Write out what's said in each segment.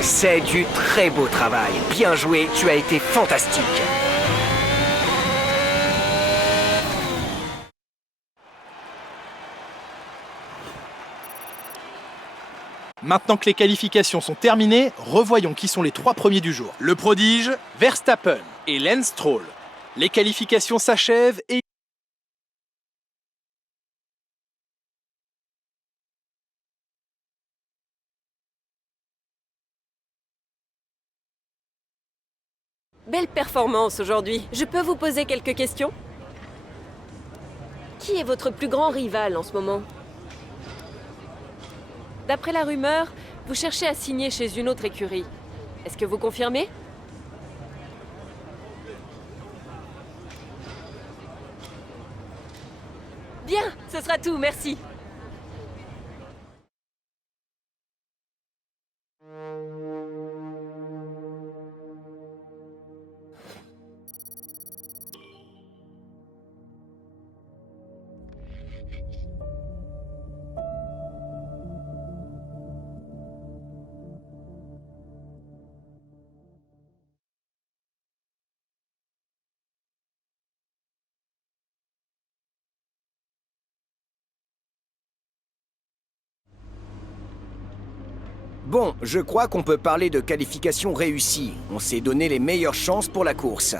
C'est du très beau travail. Bien joué, tu as été fantastique. Maintenant que les qualifications sont terminées, revoyons qui sont les 3 premiers du jour. Le prodige, Verstappen et Lance Stroll. Les qualifications s'achèvent et... Belle performance aujourd'hui. Je peux vous poser quelques questions? Qui est votre plus grand rival en ce moment? D'après la rumeur, vous cherchez à signer chez une autre écurie. Est-ce que vous confirmez? Bien, ce sera tout, merci. Bon, je crois qu'on peut parler de qualification réussie. On s'est donné les meilleures chances pour la course.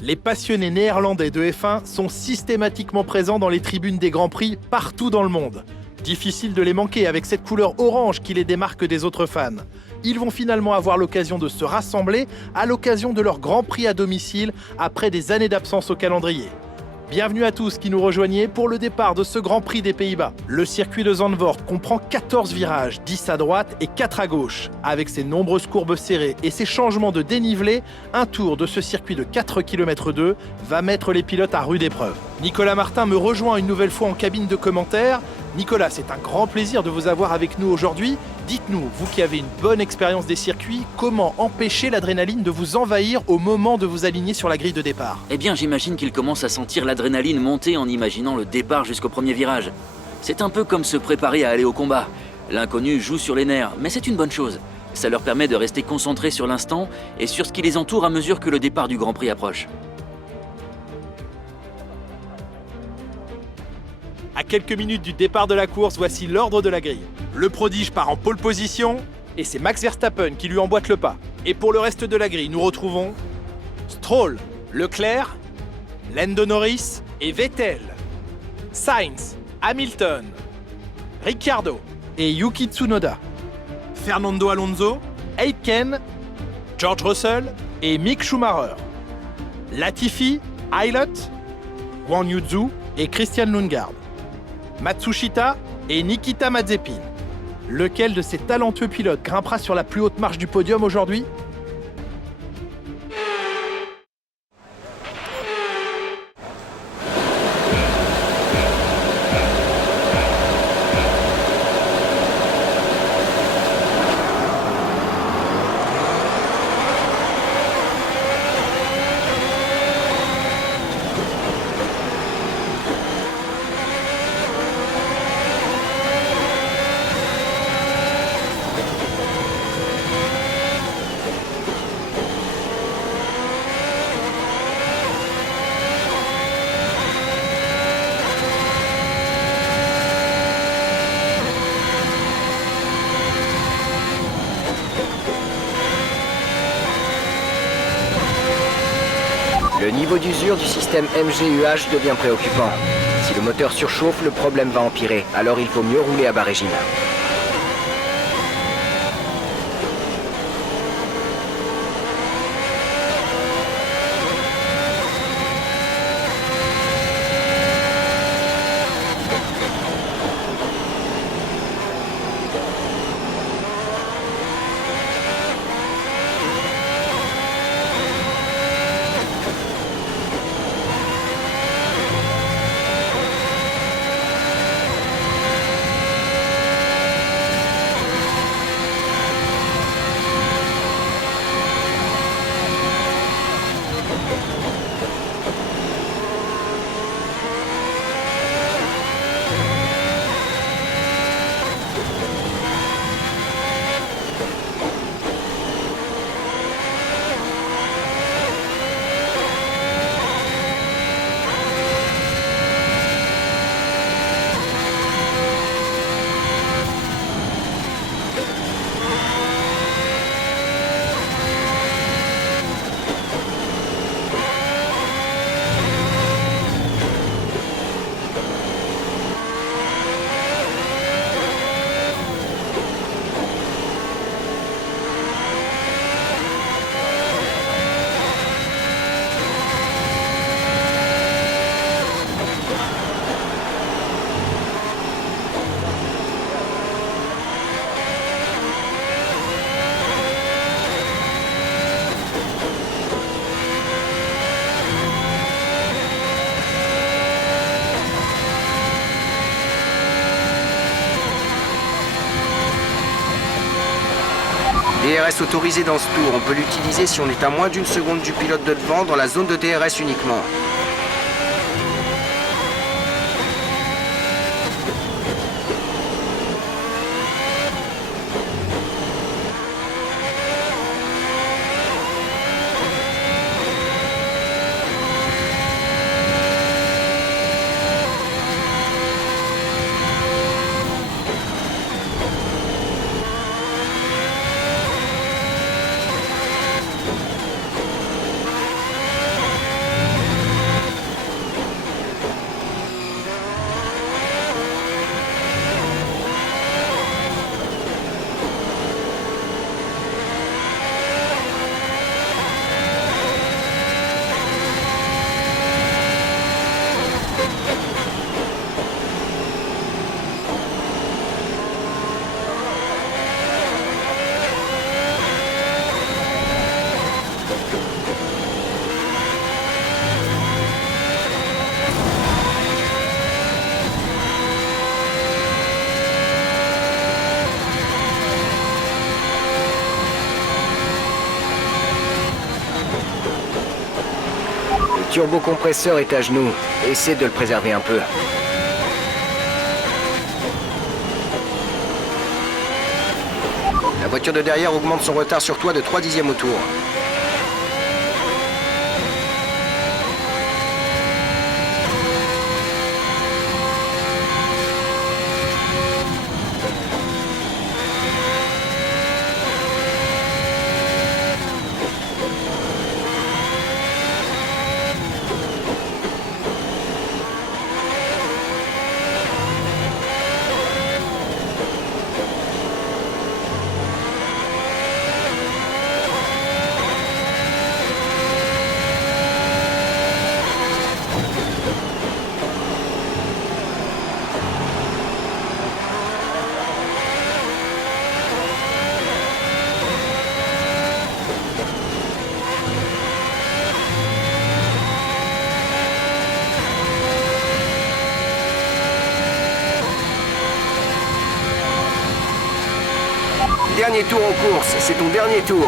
Les passionnés néerlandais de F1 sont systématiquement présents dans les tribunes des Grands Prix partout dans le monde. Difficile de les manquer avec cette couleur orange qui les démarque des autres fans. Ils vont finalement avoir l'occasion de se rassembler à l'occasion de leur Grand Prix à domicile après des années d'absence au calendrier. Bienvenue à tous qui nous rejoignez pour le départ de ce Grand Prix des Pays-Bas. Le circuit de Zandvoort comprend 14 virages, 10 à droite et 4 à gauche. Avec ses nombreuses courbes serrées et ses changements de dénivelé, un tour de ce circuit de 4 km 2 va mettre les pilotes à rude épreuve. Nicolas Martin me rejoint une nouvelle fois en cabine de commentaires. Nicolas, c'est un grand plaisir de vous avoir avec nous aujourd'hui. Dites-nous, vous qui avez une bonne expérience des circuits, comment empêcher l'adrénaline de vous envahir au moment de vous aligner sur la grille de départ? Eh bien, j'imagine qu'il commence à sentir l'adrénaline monter en imaginant le départ jusqu'au premier virage. C'est un peu comme se préparer à aller au combat. L'inconnu joue sur les nerfs, mais c'est une bonne chose. Ça leur permet de rester concentrés sur l'instant et sur ce qui les entoure à mesure que le départ du Grand Prix approche. À quelques minutes du départ de la course, voici l'ordre de la grille. Le prodige part en pole position et c'est Max Verstappen qui lui emboîte le pas. Et pour le reste de la grille, nous retrouvons Stroll, Leclerc, Lando Norris et Vettel, Sainz, Hamilton, Ricciardo et Yuki Tsunoda, Fernando Alonso, Aitken, George Russell et Mick Schumacher, Latifi, Aylot, Guan Yu Zhu et Christian Lundgaard, Matsushita et Nikita Mazepin. Lequel de ces talentueux pilotes grimpera sur la plus haute marche du podium aujourd'hui? Le niveau d'usure du système MGUH devient préoccupant. Si le moteur surchauffe, le problème va empirer. Alors il faut mieux rouler à bas régime. DRS autorisé dans ce tour. On peut l'utiliser si on est à moins d'une seconde du pilote de devant dans la zone de DRS uniquement. Le turbocompresseur est à genoux. Essaie de le préserver un peu. La voiture de derrière augmente son retard sur toi de 3 dixièmes au tour. Dernier tour en course, c'est ton dernier tour.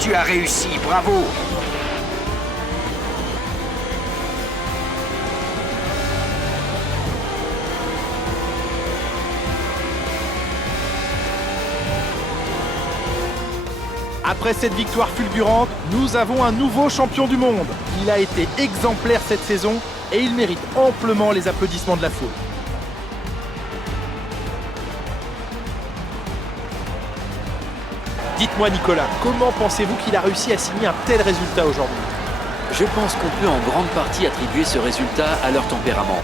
Tu as réussi, bravo! Après cette victoire fulgurante, nous avons un nouveau champion du monde. Il a été exemplaire cette saison et il mérite amplement les applaudissements de la foule. Dites-moi Nicolas, comment pensez-vous qu'il a réussi à signer un tel résultat aujourd'hui? Je pense qu'on peut en grande partie attribuer ce résultat à leur tempérament.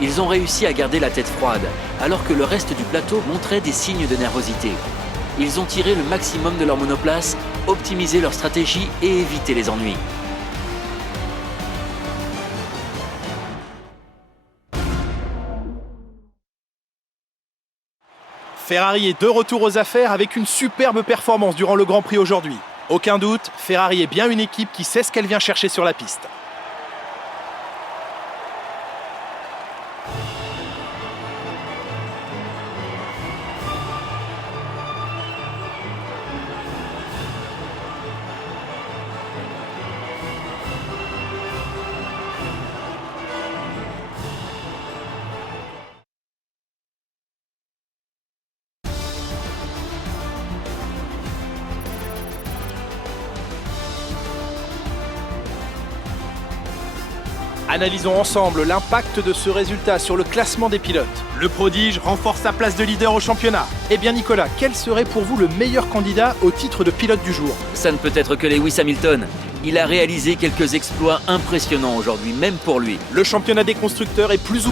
Ils ont réussi à garder la tête froide, alors que le reste du plateau montrait des signes de nervosité. Ils ont tiré le maximum de leur monoplace, optimisé leur stratégie et évité les ennuis. Ferrari est de retour aux affaires avec une superbe performance durant le Grand Prix aujourd'hui. Aucun doute, Ferrari est bien une équipe qui sait ce qu'elle vient chercher sur la piste. Analysons ensemble l'impact de ce résultat sur le classement des pilotes. Le prodige renforce sa place de leader au championnat. Eh bien Nicolas, quel serait pour vous le meilleur candidat au titre de pilote du jour? Ça ne peut être que Lewis Hamilton. Il a réalisé quelques exploits impressionnants aujourd'hui, même pour lui. Le championnat des constructeurs est plus